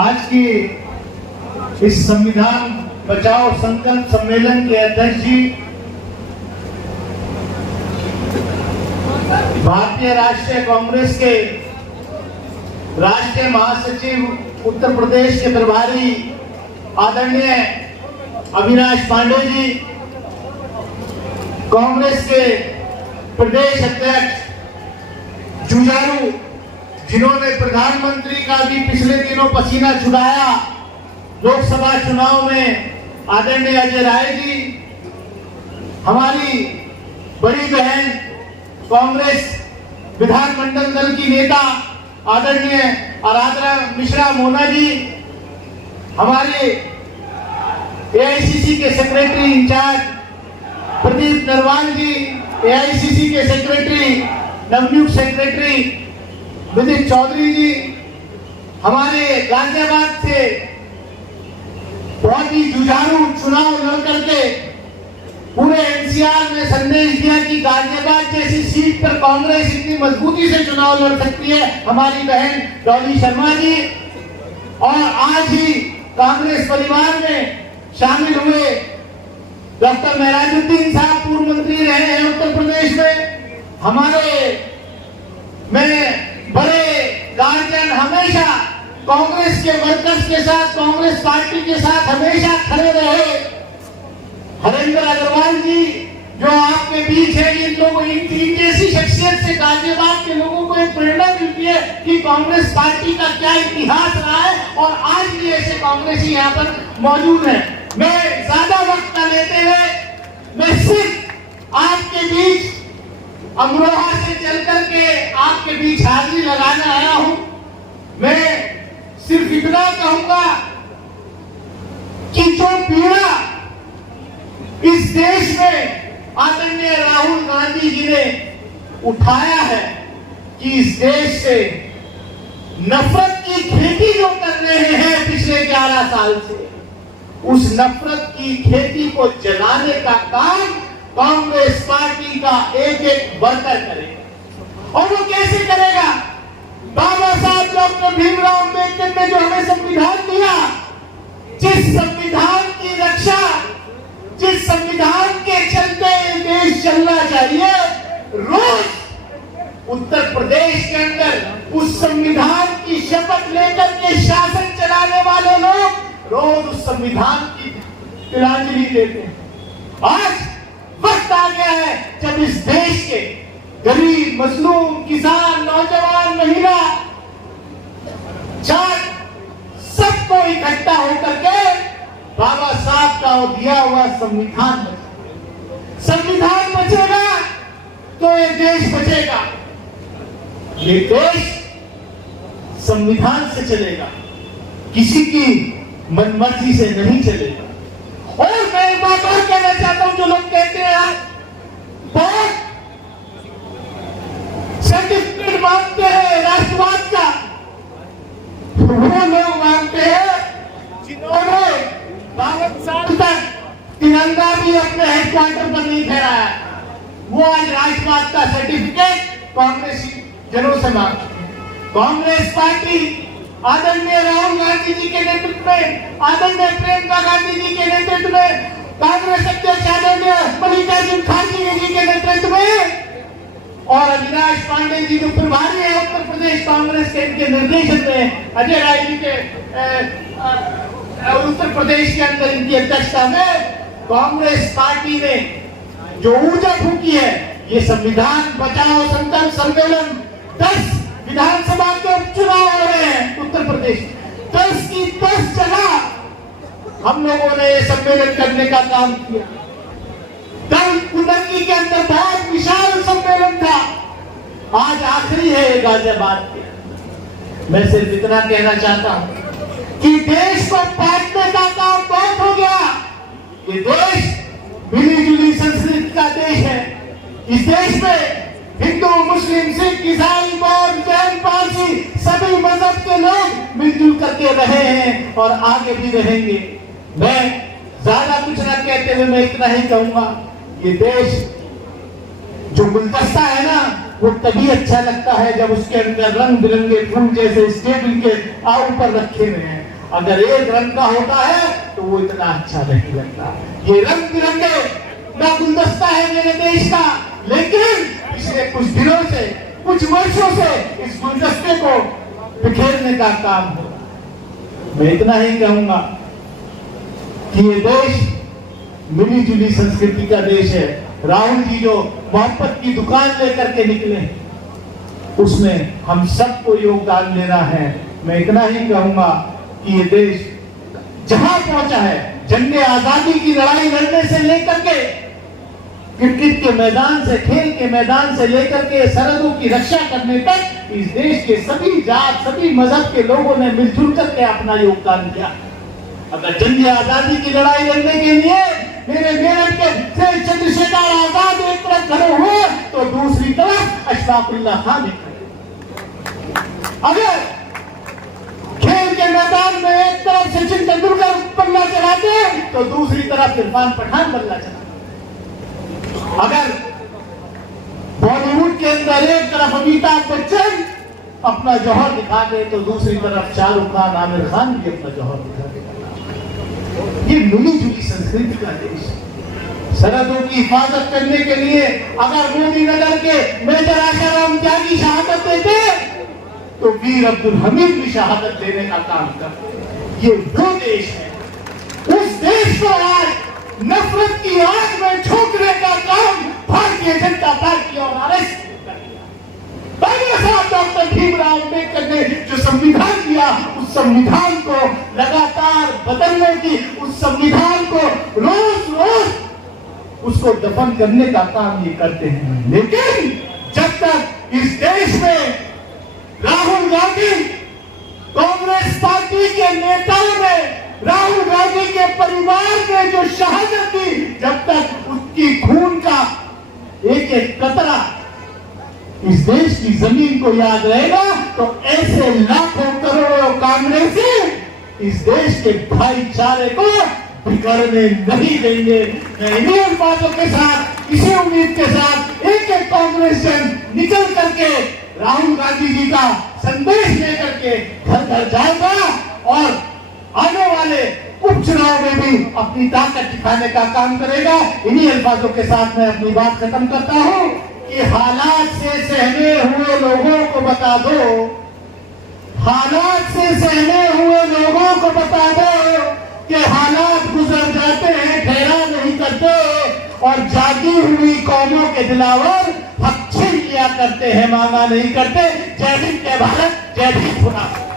आज की इस संविधान बचाओ संकल्प सम्मेलन के अध्यक्ष जी, भारतीय राष्ट्रीय कांग्रेस के राष्ट्रीय महासचिव उत्तर प्रदेश के प्रभारी आदरणीय अविनाश पांडे जी, कांग्रेस के प्रदेश अध्यक्ष जुझारू जिन्होंने प्रधानमंत्री का भी पिछले दिनों पसीना छुड़ाया, लोकसभा चुनाव में आदरणीय अजय राय जी, हमारी बड़ी बहन कांग्रेस विधानमंडल दल की नेता आदरणीय आराधना मिश्रा मोना जी, हमारे एआईसीसी के सेक्रेटरी इंचार्ज प्रदीप नरवाल जी, एआईसीसी के सेक्रेटरी नवनियुक्त सेक्रेटरी विदित चौधरी जी, हमारे गाजियाबाद से बहुत ही जुझारू चुनाव लड़ करके पूरे एनसीआर में संदेश दिया कि गाजियाबाद जैसी सीट पर कांग्रेस इतनी मजबूती से चुनाव लड़ सकती है, हमारी बहन डॉली शर्मा जी। और आज ही कांग्रेस परिवार में शामिल हुए डॉक्टर मेहराजुद्दीन साहब, पूर्व मंत्री रहे हैं उत्तर प्रदेश में। हमारे में बड़े गार्जियन हमेशा कांग्रेस के वर्कर्स के साथ, कांग्रेस पार्टी के साथ हमेशा खड़े रहे। हरेंद्र अग्रवाल जी जो आपके बीच है, इन लोगों इनकी जैसी शख्सियत से गाजियाबाद के लोगों को एक प्रेरणा मिलती है कि कांग्रेस पार्टी का क्या इतिहास रहा है, और आज भी ऐसे कांग्रेसी यहाँ पर मौजूद है। मैं ज्यादा वक्त न लेते हुए मैं सिर्फ आपके बीच अमरोहा से चल करके आपके बीच हाजिरी लगाने आया हूं। मैं सिर्फ इतना कहूंगा कि जो पीड़ा इस देश में आदरणीय राहुल गांधी जी ने उठाया है कि इस देश से नफरत की खेती जो कर रहे हैं पिछले 11 साल से, उस नफरत की खेती को जलाने का काम कांग्रेस पार्टी का एक एक वर्कर करेगा। और वो कैसे करेगा? बाबा साहब डॉक्टर भीमराव अम्बेडकर ने जो हमें संविधान दिया, जिस संविधान की रक्षा, जिस संविधान के चलते देश चलना चाहिए, रोज उत्तर प्रदेश के अंदर उस संविधान की शपथ लेकर के शासन चलाने वाले लोग रोज उस संविधान की तिलांजलि देते हैं। आज वक्त आ गया है जब इस देश के गरीब, मजलूम, किसान, नौजवान, महिला, छात्र सबको इकट्ठा होकर के बाबा साहब का दिया हुआ संविधान बचेगा। संविधान बचेगा तो ये देश बचेगा। ये देश संविधान से चलेगा, किसी की मनमर्जी से नहीं चलेगा। और मैं एक बात और कहना चाहता हूं, जो लोग कहते हैं बहुत सर्टिफिकेट मांगते हैं राष्ट्रवाद का, वो लोग मांगते हैं जिन्होंने 52 साल तक तिरंगा भी अपने हेडक्वार्टर पर नहीं फहराया, वो आज राष्ट्रवाद का सर्टिफिकेट कांग्रेसी जनों से मांगते हैं। कांग्रेस पार्टी आदरणीय राहुल गांधी जी के नेतृत्व में, आदरणीय प्रियंका गांधी जी के नेतृत्व में, कांग्रेस अध्यक्ष आदरणीय मल्लिकार्जुन खड़गे जी के नेतृत्व में, और अविनाश पांडे जी जो प्रभारी है उत्तर प्रदेश कांग्रेस के, इनके निर्देशन में, अजय राय जी के उत्तर प्रदेश के अंदर इनकी अध्यक्षता में कांग्रेस पार्टी ने जो ऊर्जा फूकी है, ये संविधान बचाओ संकल्प सम्मेलन, 10 विधानसभा के उपचुनाव हो रहे हैं उत्तर प्रदेश, 10 की 10 जगह हम लोगों ने ये सम्मेलन करने का काम किया। कल कुंडली के अंदर बहुत विशाल सम्मेलन था, आज आखिरी है ये गाजियाबाद के। मैं सिर्फ इतना कहना चाहता हूं कि देश को बांटने का काम बहुत हो गया। ये देश मिली जुली संस्कृति का देश है। इस देश में हिंदू, मुस्लिम, सिख, ईसाई, बौद्ध, जैन, पारसी सभी मजहब के लोग मिलजुल करके रहे हैं और आगे भी रहेंगे। मैं ज्यादा कुछ न कहते हुए मैं इतना ही कहूंगा, ये देश जो गुलदस्ता है ना, वो तभी अच्छा लगता है जब उसके अंदर रंग बिरंगे फूल जैसे स्टेबल के ऊपर रखे हुए हैं। अगर एक रंग का होता है तो वो इतना अच्छा नहीं लगता। ये रंग बिरंगे का गुलदस्ता है मेरे देश का, लेकिन पिछले कुछ दिनों से, कुछ वर्षों से इस गुलदस्ते को बिखेरने का काम हो रहा। मैं इतना ही कहूंगा कि ये देश मिली जुली संस्कृति का देश है। राहुल जी जो मोहब्बत की दुकान लेकर के निकले, उसमें हम सबको योगदान देना है। मैं इतना ही कहूंगा कि ये देश जहां पहुंचा है, जंगे आजादी की लड़ाई लड़ने से लेकर के क्रिकेट के मैदान से, खेल के मैदान से लेकर के सरहदों की रक्षा करने तक इस देश के सभी जात, सभी मजहब के लोगों ने मिलजुल करके अपना योगदान दिया। अगर जंगे आजादी की लड़ाई लड़ने के लिए मेरे मेरठ के शेर चंद्रशेखर आजाद एक तरफ खड़े हुए तो दूसरी तरफ अशफाकुल्लाह खान खड़े। अगर खेल के मैदान में एक तरफ सचिन तेंदुलकर बल्ला चलाते तो दूसरी तरफ इरफान पठान बल्ला चलाते। अगर बॉलीवुड के अंदर एक तरफ अमिताभ बच्चन अपना जौहर दिखाते तो दूसरी तरफ शाहरुख खान, आमिर खान भी अपना जौहर दिखाते। ये मिली जुली संस्कृति का देश है। सरहदों की हिफाजत करने के लिए अगर मोदी नगर के मेजर आशाराम त्यागी शहादत देते तो वीर अब्दुल हमीद भी शहादत देने का काम करते। ये वो देश है, उस देश को आज नफरत की आग में झोंकने का काम भारतीय जनता पार्टी और आरएसएस डॉक्टर भीमराव अम्बेडकर ने जो संविधान दिया, उस संविधान को लगातार बदलने की, उस संविधान को रोज रोज उसको दफन करने का काम ये करते हैं। लेकिन जब तक इस देश में राहुल गांधी, कांग्रेस पार्टी के नेताओं ने, राहुल गांधी के परिवार ने जो शहादत दी, जब तक उसकी खून का एक एक कतरा इस देश की जमीन को याद रहेगा तो ऐसे लाखों करोड़ों कांग्रेसी इस देश के भाईचारे को बिगड़ने नहीं देंगे। मैं इन्हीं अल्फाजों के साथ, इसी उम्मीद के साथ एक एक कांग्रेस जन निकल करके राहुल गांधी जी का संदेश लेकर के घर घर जाएगा और आने वाले उपचुनाव में भी अपनी ताकत दिखाने का काम करेगा। इन्हीं अल्फाजों के साथ मैं अपनी बात खत्म करता हूँ कि हालात से सहमे हुए लोगों को बता दो, हालात से सहमे हुए लोगों को बता दो कि हालात गुजर जाते हैं, ठहराव नहीं करते और जागी हुई कौमों के दिलावर हक छीन लिया करते हैं, मांगा नहीं करते। जय हिंद, जय भारत, जय भीम।